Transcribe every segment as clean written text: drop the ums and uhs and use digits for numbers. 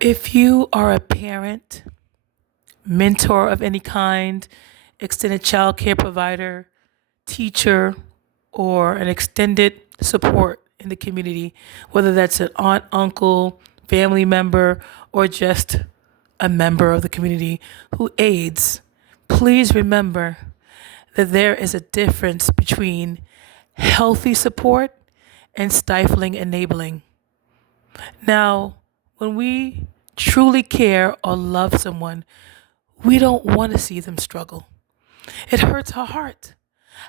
If you are a parent, mentor of any kind, extended child care provider, teacher, or an extended support in the community, whether that's an aunt, uncle, family member, or just a member of the community who aids, please remember that there is a difference between healthy support and stifling enabling. Now, when we truly care or love someone, we don't want to see them struggle. It hurts our heart.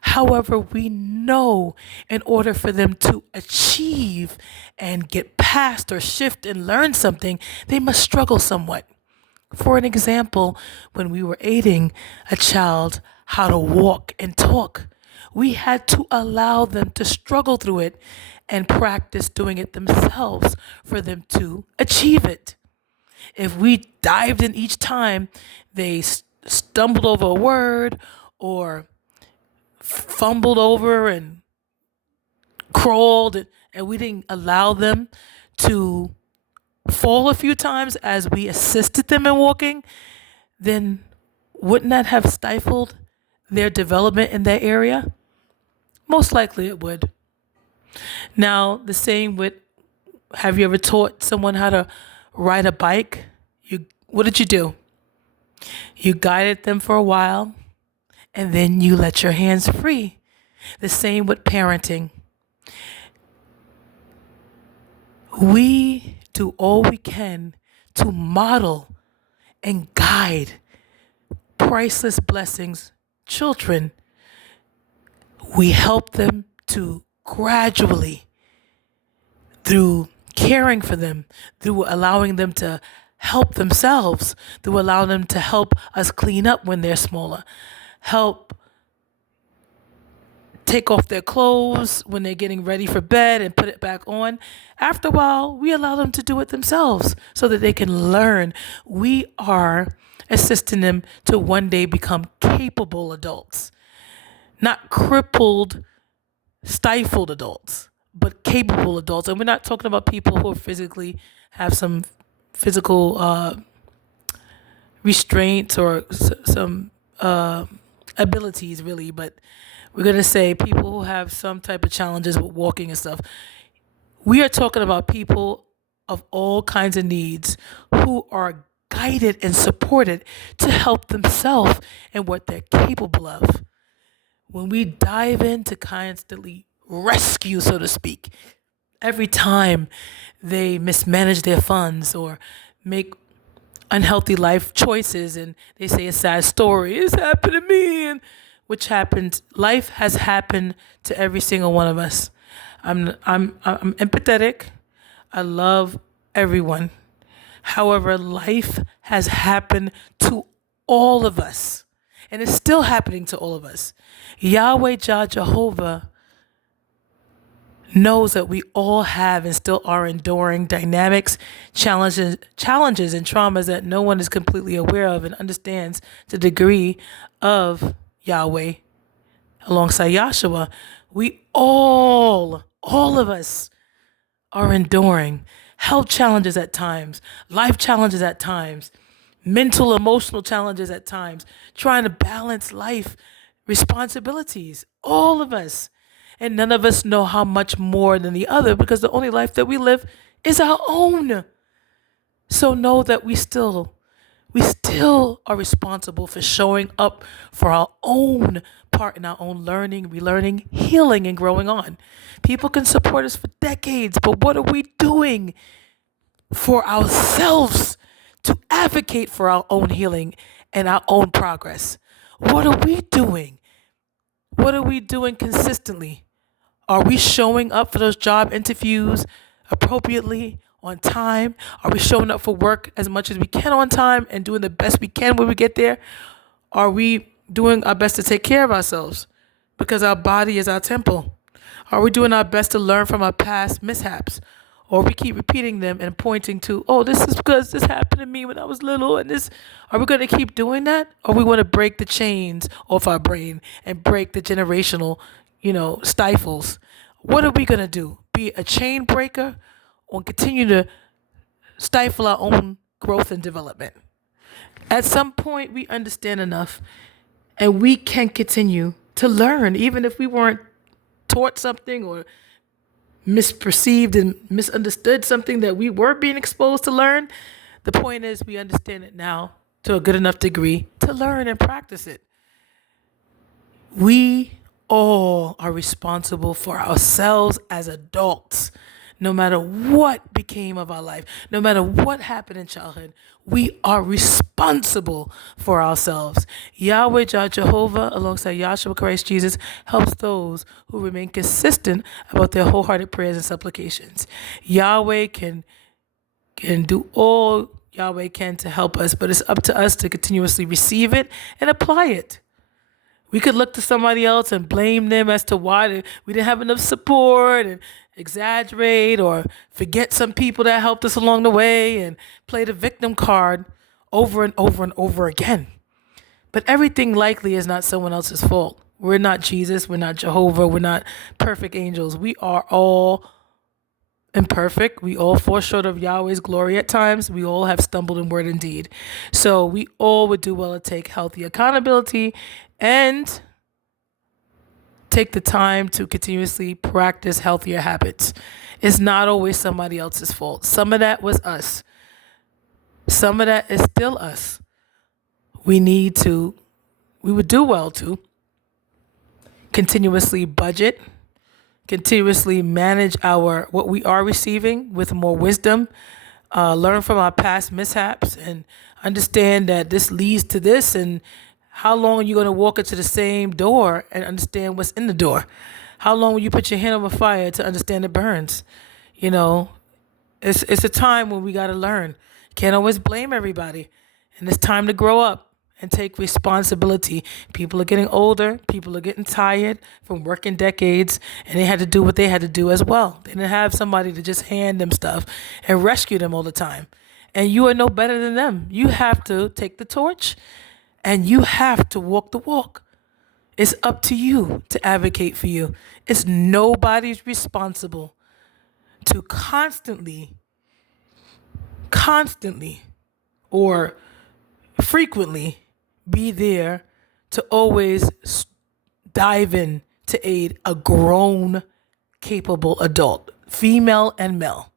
However, we know in order for them to achieve and get past or shift and learn something, they must struggle somewhat. For an example, when we were aiding a child how to walk and talk, we had to allow them to struggle through it and practice doing it themselves for them to achieve it. If we dived in each time they stumbled over a word or fumbled over and crawled and we didn't allow them to fall a few times as we assisted them in walking, then wouldn't that have stifled their development in that area? Most likely it would. Now, the same with, have you ever taught someone how to ride a bike? What did you do? You guided them for a while and then you let your hands free. The same with parenting. We do all we can to model and guide priceless blessings, children. We help them to gradually, through caring for them, through allowing them to help themselves, through allowing them to help us clean up when they're smaller, help take off their clothes when they're getting ready for bed and put it back on. After a while, we allow them to do it themselves so that they can learn. We are assisting them to one day become capable adults, not crippled, stifled adults, but capable adults. And we're not talking about people who physically have some physical restraints or some abilities, really, but we're going to say people who have some type of challenges with walking and stuff. We are talking about people of all kinds of needs who are guided and supported to help themselves and what they're capable of. When we dive in to constantly rescue, so to speak, every time they mismanage their funds or make unhealthy life choices and they say a sad story, it's happened to me, and which happens, life has happened to every single one of us. I'm empathetic. I love everyone. However, life has happened to all of us, and it's still happening to all of us. Yahweh Jah Jehovah knows that we all have and still are enduring dynamics, challenges, and traumas that no one is completely aware of and understands the degree of Yahweh alongside Yahshua. We all of us are enduring health challenges at times, life challenges at times, mental, emotional challenges at times, trying to balance life responsibilities. All of us. And none of us know how much more than the other because the only life that we live is our own. So know that we still are responsible for showing up for our own part in our own learning, relearning, healing, and growing on. People can support us for decades, but what are we doing for ourselves to advocate for our own healing and our own progress? What are we doing? What are we doing consistently? Are we showing up for those job interviews appropriately, on time? Are we showing up for work as much as we can on time and doing the best we can when we get there? Are we doing our best to take care of ourselves? Because our body is our temple. Are we doing our best to learn from our past mishaps? Or we keep repeating them and pointing to, oh, this is because this happened to me when I was little and this. Are we going to keep doing that? Or we want to break the chains off our brain and break the generational, stifles? What are we going to do? Be a chain breaker or continue to stifle our own growth and development. At some point, we understand enough and we can continue to learn, even if we weren't taught something or misperceived and misunderstood something that we were being exposed to learn. The point is, we understand it now to a good enough degree to learn and practice it. We all are responsible for ourselves as adults. No matter what became of our life, no matter what happened in childhood, we are responsible for ourselves. Yahweh Jah Jehovah, alongside Yahshua Christ Jesus, helps those who remain consistent about their wholehearted prayers and supplications. Yahweh can do all Yahweh can to help us, but it's up to us to continuously receive it and apply it. We could look to somebody else and blame them as to why we didn't have enough support and exaggerate or forget some people that helped us along the way and play the victim card over and over and over again. But everything likely is not someone else's fault. We're not Jesus. We're not Jehovah. We're not perfect angels. We are all imperfect. We all fall short of Yahweh's glory at times. We all have stumbled in word and deed. So we all would do well to take healthy accountability and take the time to continuously practice healthier habits. It's not always somebody else's fault. Some of that was us. Some of that is still us. We would do well to continuously budget, continuously manage what we are receiving with more wisdom, learn from our past mishaps and understand that this leads to this, and how long are you going to walk into the same door and understand what's in the door? How long will you put your hand over fire to understand it burns? It's a time when we got to learn. Can't always blame everybody. And it's time to grow up and take responsibility. People are getting older. People are getting tired from working decades, and they had to do what they had to do as well. They didn't have somebody to just hand them stuff and rescue them all the time. And you are no better than them. You have to take the torch and you have to walk the walk. It's up to you to advocate for you. It's nobody's responsible to constantly or frequently be there to always dive in to aid a grown, capable adult, female and male.